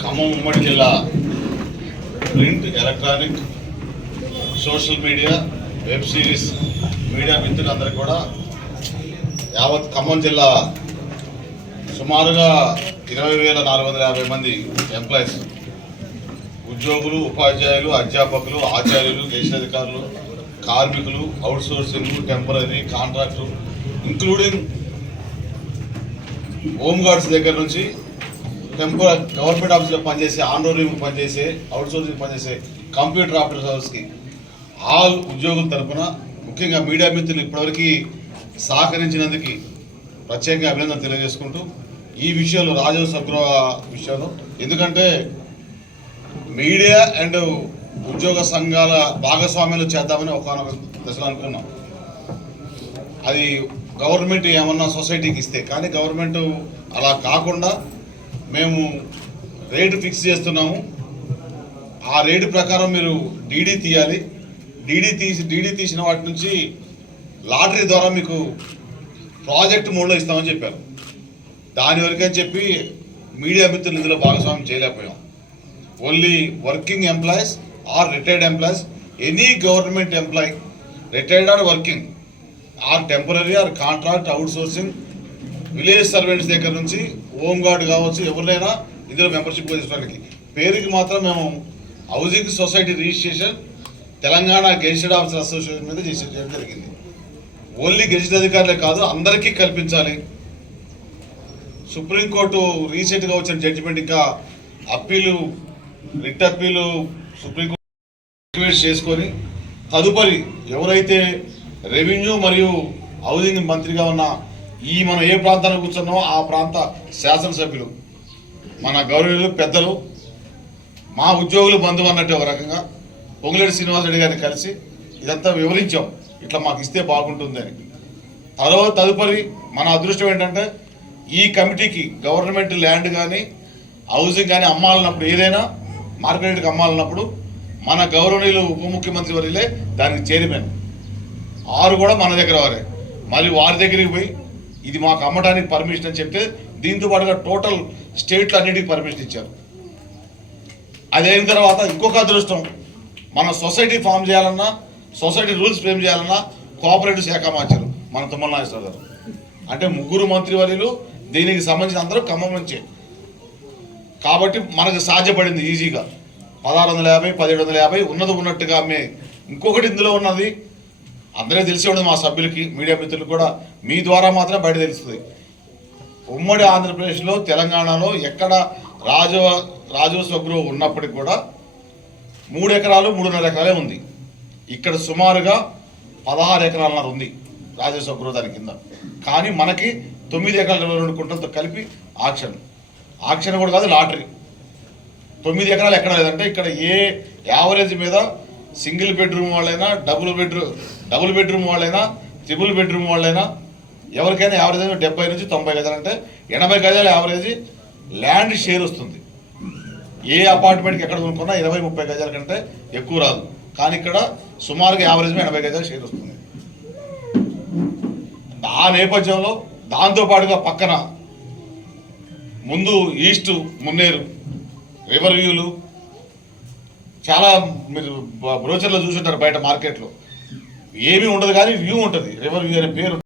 ఖమ్మం ఉమ్మడి జిల్లా print electronic social media web series media మిత్రులందరూ కూడా యావత్ ఖమ్మం జిల్లా సుమారుగా ఇరవై వేల నాలుగు వందల యాభై మంది ఎంప్లాయీస్ ఉద్యోగులు ఉపాధ్యాయులు అధ్యాపకులు ఆచార్యులు దేశాధికారులు కార్మికులు outsourcing temporary contract including home guards దగ్గర నుంచి టెంపో గవర్నమెంట్ ఆఫీస్లో పనిచేసే ఆన్రోలింగ్ పనిచేసే అవుట్ సోర్సింగ్ పనిచేసే కంప్యూటర్ ఆపరేటర్స్కి ఆల్ ఉద్యోగుల తరపున ముఖ్యంగా మీడియా మిత్రులు ఇప్పటివరకు సహకరించినందుకు ప్రత్యేకంగా అభినందన తెలియజేసుకుంటూ ఈ విషయంలో రాజీవ్ సగ్రహ విషయంలో ఎందుకంటే మీడియా అండ్ ఉద్యోగ సంఘాల భాగస్వామ్యాలు చేద్దామని ఒకనొక దశలో అనుకున్నాం. అది గవర్నమెంట్ ఏమన్నా సొసైటీకి ఇస్తే కానీ గవర్నమెంట్ అలా కాకుండా మేము రేటు ఫిక్స్ చేస్తున్నాము. ఆ రేటు ప్రకారం మీరు డీడీ తీయాలి. డీడీ తీసి డీడీ తీసిన వాటి నుంచి లాటరీ ద్వారా మీకు ప్రాజెక్ట్ మూడులో ఇస్తామని చెప్పారు. దాని వరకని చెప్పి మీడియా మిత్రులు ఇందులో భాగస్వామ్యం చేయలేకపోయాం. Only working employees or retired employees any government employee retired or working or temporary or contract outsourcing village servants దగ్గర నుంచి హోమ్ గార్డ్ కావచ్చు ఎవరినైనా ఇందులో మెంబర్షిప్ తీసుకోవడానికి పేరుకి మాత్రం మేము housing society registration Telangana gazetted officer association మీద చేసే చేయడం జరిగింది. ఓన్లీ గెజిటెడ్ అధికారులే కాదు అందరికీ కల్పించాలి. సుప్రీంకోర్టు రీసెంట్గా వచ్చిన జడ్జిమెంట్ ఇంకా అప్పీలు రిట్ అప్పీలు సుప్రీంకోర్టు చేసుకొని తదుపరి ఎవరైతే రెవెన్యూ మరియు హౌసింగ్ మంత్రిగా ఉన్న ఈ మనం ఏ ప్రాంతానికి కూర్చున్నామో ఆ ప్రాంత శాసనసభ్యులు మన గౌరవులు పెద్దలు మా ఉద్యోగులు బంధువు అన్నట్టు ఒక రకంగా పొంగులేటి శ్రీనివాసరెడ్డి గారిని కలిసి ఇదంతా వివరించాం. ఇట్లా మాకు ఇస్తే బాగుంటుందని తర్వాత తదుపరి మన అదృష్టం ఏంటంటే ఈ కమిటీకి గవర్నమెంట్ ల్యాండ్ కానీ హౌసింగ్ కానీ అమ్మాలన్నప్పుడు ఏదైనా మార్కెట్కి అమ్మాలన్నప్పుడు మన గౌరవనీయులు ఉప ముఖ్యమంత్రి వరిలే దానికి చైర్మన్. ఆరు కూడా మన దగ్గర వారే. మరి వారి దగ్గరికి పోయి ఇది మాకు అమ్మడానికి పర్మిషన్ అని చెప్తే దీంతో పాటుగా టోటల్ స్టేట్లు అన్నిటికీ పర్మిషన్ ఇచ్చారు. అది అయిన తర్వాత ఇంకొక అదృష్టం మన సొసైటీ ఫామ్ చేయాలన్నా సొసైటీ రూల్స్ ఫ్రేమ్ చేయాలన్నా కోఆపరేటివ్ శాఖ మార్చారు మన తుమ్మల నాగేశ్వర గారు. అంటే ముగ్గురు మంత్రివర్యులు దీనికి సంబంధించిన అందరూ ఖమ్మం నుంచే. కాబట్టి మనకు సాధ్యపడింది ఈజీగా పదహారు వందల యాభై పదిహేడు వందల యాభై ఉన్నది ఉన్నట్టుగా అమ్మే ఇంకొకటి ఇందులో ఉన్నది అందరికీ తెలిసి ఉండదు మా సభ్యులకి మీడియా మిత్రులకు కూడా. మీ ద్వారా మాత్రం బయట తెలుస్తుంది. ఉమ్మడి ఆంధ్రప్రదేశ్లో తెలంగాణలో ఎక్కడ రాజ రాజు గృహం ఉన్నప్పటికి కూడా మూడు ఎకరాలు మూడున్నర ఎకరాలే ఉంది. ఇక్కడ సుమారుగా పదహారు ఎకరాలన్నర ఉంది రాజస్వ గృహ దాని కింద. కానీ మనకి తొమ్మిది ఎకరాల ఇరవై రెండు కుంటలతో కలిపి ఆక్షన్. ఆక్షన్ కూడా కాదు లాటరీ. తొమ్మిది ఎకరాలు ఎక్కడ లేదంటే ఇక్కడ ఏ యావరేజ్ మీద సింగిల్ బెడ్రూమ్ వాళ్ళైనా డబుల్ బెడ్రూమ్ డబుల్ బెడ్రూమ్ వాళ్ళైనా త్రిబుల్ బెడ్రూమ్ వాళ్ళైనా ఎవరికైనా యావరేజ్ డెబ్బై నుంచి తొంభై గజాలు అంటే ఎనభై గజాలు యావరేజ్ ల్యాండ్ షేర్ వస్తుంది. ఏ అపార్ట్మెంట్కి ఎక్కడ కొనుక్కున్నా ఇరవై ముప్పై గజాల కంటే ఎక్కువ రాదు. కానీ ఇక్కడ సుమారుగా యావరేజ్ ఎనభై గజాలు షేర్ వస్తుంది. ఆ నేపథ్యంలో దాంతోపాటుగా పక్కన ముందు ఈస్ట్ మున్నేరు రివర్ వ్యూలు చాలా మీరు బ్రోచర్లో చూసుంటారు బయట మార్కెట్లో ఏమీ ఉండదు కానీ వ్యూ ఉంటుంది. రివర్ వ్యూ అనే పేరు